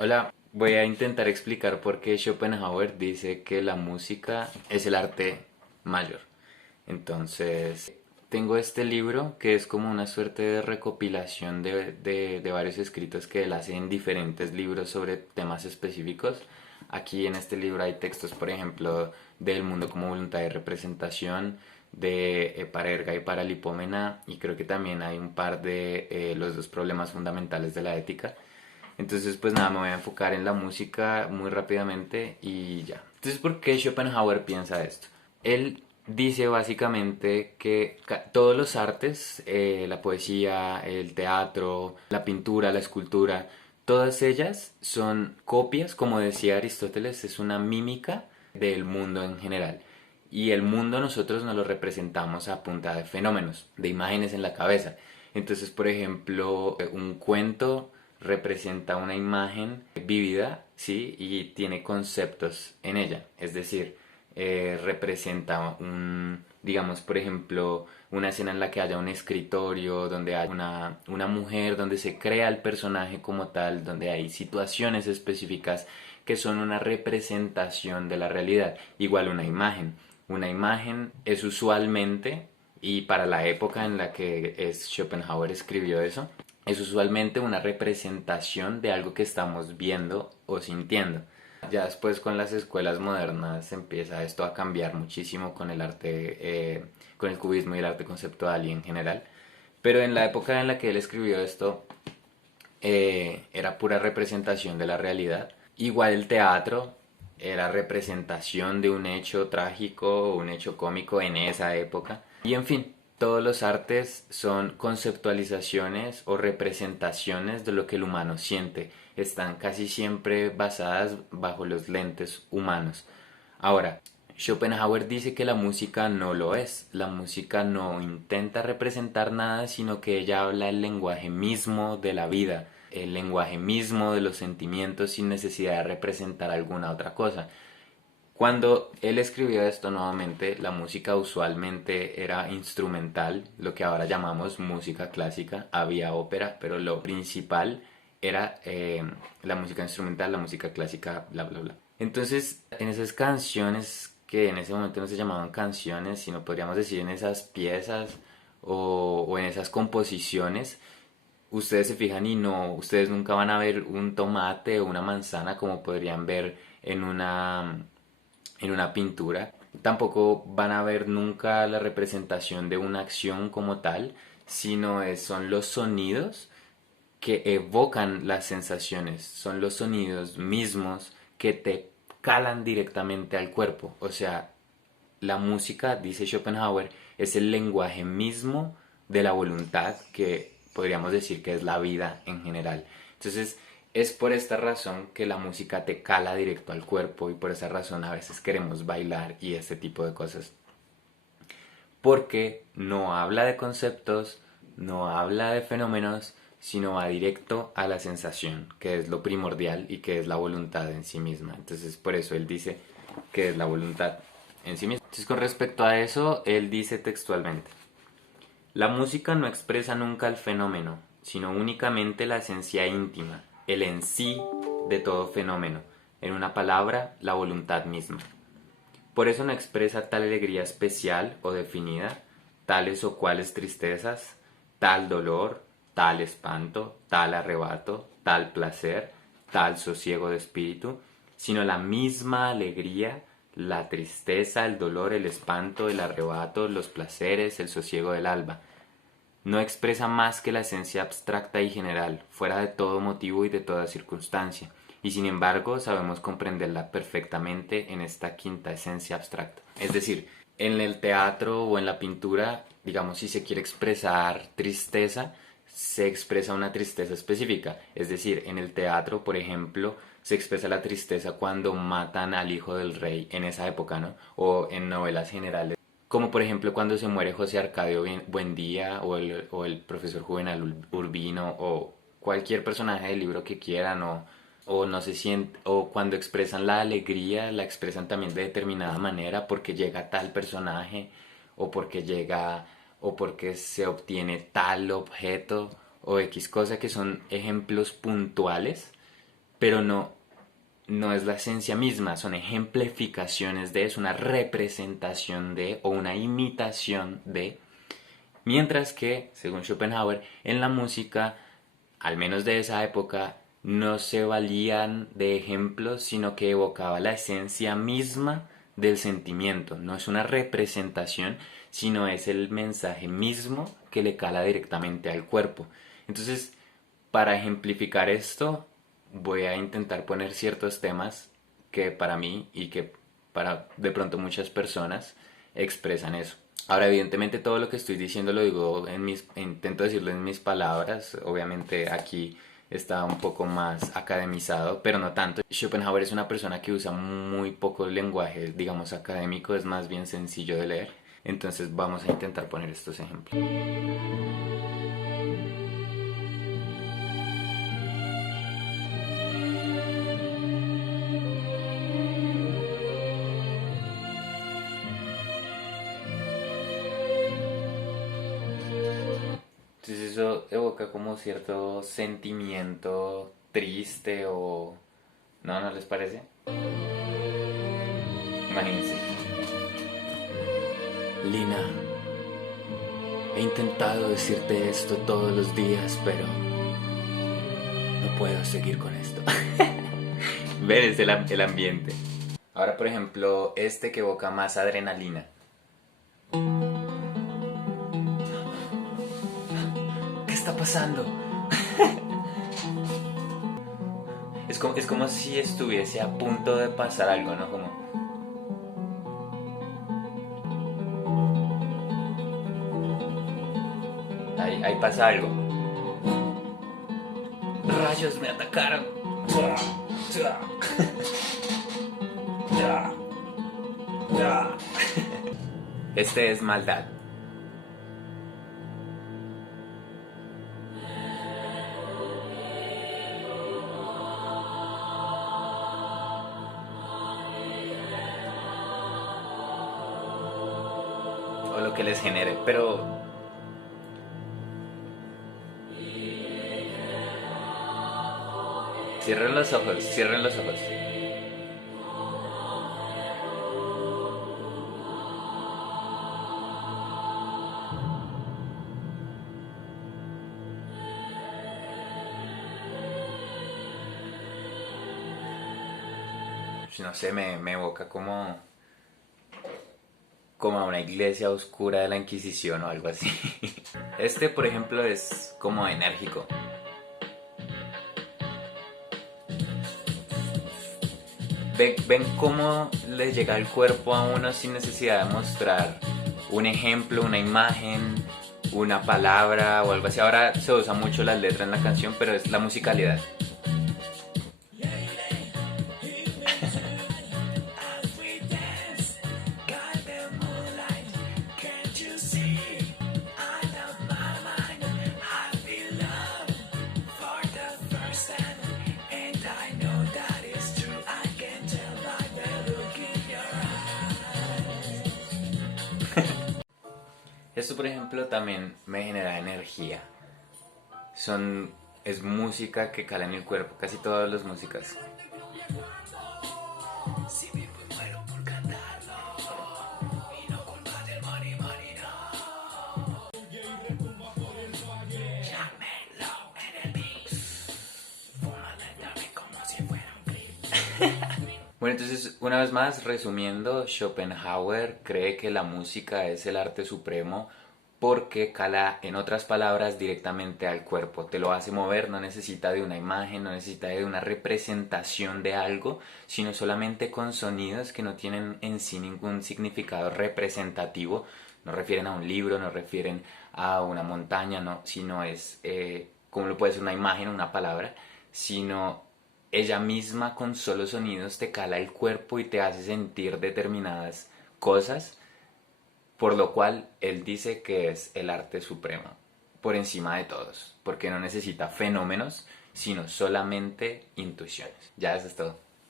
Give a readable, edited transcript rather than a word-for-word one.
Hola, voy a intentar explicar por qué Schopenhauer dice que la música es el arte mayor. Entonces, tengo este libro que es como una suerte de recopilación de varios escritos que él hace en diferentes libros sobre temas específicos. Aquí en este libro hay textos, por ejemplo, del mundo como voluntad de representación, de Parerga y Paralipómena, y creo que también hay un par de los dos problemas fundamentales de la ética. Entonces, pues nada, me voy a enfocar en la música muy rápidamente y ya. Entonces, ¿por qué Schopenhauer piensa esto? Él dice básicamente que todos los artes, la poesía, el teatro, la pintura, la escultura, todas ellas son copias, como decía Aristóteles, es una mímica del mundo en general. Y el mundo nosotros nos lo representamos a punta de fenómenos, de imágenes en la cabeza. Entonces, por ejemplo, un cuento representa una imagen vívida, ¿sí? Y tiene conceptos en ella. Es decir, representa digamos, por ejemplo, una escena en la que haya un escritorio, donde hay una mujer, donde se crea el personaje como tal, donde hay situaciones específicas que son una representación de la realidad. Igual una imagen. Una imagen es usualmente, y para la época en la que Schopenhauer escribió eso, es usualmente una representación de algo que estamos viendo o sintiendo. Ya después con las escuelas modernas empieza esto a cambiar muchísimo con el arte, con el cubismo y el arte conceptual y en general. Pero en la época en la que él escribió esto, era pura representación de la realidad. Igual el teatro era representación de un hecho trágico o un hecho cómico en esa época. Y en fin, todos los artes son conceptualizaciones o representaciones de lo que el humano siente. Están casi siempre basadas bajo los lentes humanos. Ahora, Schopenhauer dice que la música no lo es. La música no intenta representar nada, sino que ella habla el lenguaje mismo de la vida, el lenguaje mismo de los sentimientos sin necesidad de representar alguna otra cosa. Cuando él escribió esto nuevamente, la música usualmente era instrumental, lo que ahora llamamos música clásica, había ópera, pero lo principal era la música instrumental, la música clásica, bla, bla, bla. Entonces, en esas canciones que en ese momento no se llamaban canciones, sino podríamos decir en esas piezas o en esas composiciones, ustedes se fijan y no, ustedes nunca van a ver un tomate o una manzana como podrían ver en una pintura. Tampoco van a ver nunca la representación de una acción como tal, sino son los sonidos que evocan las sensaciones, son los sonidos mismos que te calan directamente al cuerpo. O sea, la música, dice Schopenhauer, es el lenguaje mismo de la voluntad, que podríamos decir que es la vida en general. Entonces, es por esta razón que la música te cala directo al cuerpo y por esa razón a veces queremos bailar y este tipo de cosas. Porque no habla de conceptos, no habla de fenómenos, sino va directo a la sensación, que es lo primordial y que es la voluntad en sí misma. Entonces, por eso él dice que es la voluntad en sí misma. Entonces, con respecto a eso, él dice textualmente: la música no expresa nunca el fenómeno, sino únicamente la esencia íntima, el en sí de todo fenómeno, en una palabra, la voluntad misma. Por eso no expresa tal alegría especial o definida, tales o cuales tristezas, tal dolor, tal espanto, tal arrebato, tal placer, tal sosiego de espíritu, sino la misma alegría, la tristeza, el dolor, el espanto, el arrebato, los placeres, el sosiego del alba. No expresa más que la esencia abstracta y general, fuera de todo motivo y de toda circunstancia, y sin embargo sabemos comprenderla perfectamente en esta quinta esencia abstracta. Es decir, en el teatro o en la pintura, digamos, si se quiere expresar tristeza, se expresa una tristeza específica. Es decir, en el teatro, por ejemplo, se expresa la tristeza cuando matan al hijo del rey en esa época, ¿no? O en novelas generales, como por ejemplo cuando se muere José Arcadio Buendía o el profesor Juvenal Urbino o cualquier personaje del libro que quieran o no se siente, o cuando expresan la alegría la expresan también de determinada manera porque llega tal personaje o porque llega o porque se obtiene tal objeto o X cosa, que son ejemplos puntuales pero no es la esencia misma, son ejemplificaciones de, es una representación de o una imitación de, mientras que, según Schopenhauer, en la música, al menos de esa época, no se valían de ejemplos, sino que evocaba la esencia misma del sentimiento. No es una representación, sino es el mensaje mismo que le cala directamente al cuerpo. Entonces, para ejemplificar esto, voy a intentar poner ciertos temas que para mí y que para de pronto muchas personas expresan eso. Ahora, evidentemente todo lo que estoy diciendo lo digo intento decirlo en mis palabras. Obviamente aquí está un poco más academizado, pero no tanto. Schopenhauer es una persona que usa muy poco lenguaje, digamos, académico, es más bien sencillo de leer. Entonces vamos a intentar poner estos ejemplos. Entonces eso evoca como cierto sentimiento triste o... ¿No? ¿No les parece? Imagínense. Lina, he intentado decirte esto todos los días, pero no puedo seguir con esto. Ver, es el ambiente. Ahora, por ejemplo, este que evoca más adrenalina. ¿Qué está pasando? Es como si estuviese a punto de pasar algo, ¿no? Como... Ahí pasa algo. Rayos, me atacaron. Este es maldad. O lo que les genere, pero cierren los ojos, cierren los ojos. No sé, me evoca como a una iglesia oscura de la Inquisición o algo así. Este, por ejemplo, es como enérgico. Ven cómo le llega al cuerpo a uno sin necesidad de mostrar un ejemplo, una imagen, una palabra o algo así. Ahora se usa mucho la letra en la canción, pero es la musicalidad. Esto, por ejemplo, también me genera energía. Es música que cala en el cuerpo, casi todas las músicas. Bueno, entonces, una vez más, resumiendo, Schopenhauer cree que la música es el arte supremo porque cala, en otras palabras, directamente al cuerpo. Te lo hace mover, no necesita de una imagen, no necesita de una representación de algo, sino solamente con sonidos que no tienen en sí ningún significado representativo. No refieren a un libro, no refieren a una montaña, no, sino es, como lo puede ser una imagen, una palabra, sino ella misma con solo sonidos te cala el cuerpo y te hace sentir determinadas cosas, por lo cual él dice que es el arte supremo, por encima de todos, porque no necesita fenómenos, sino solamente intuiciones. Ya eso es todo.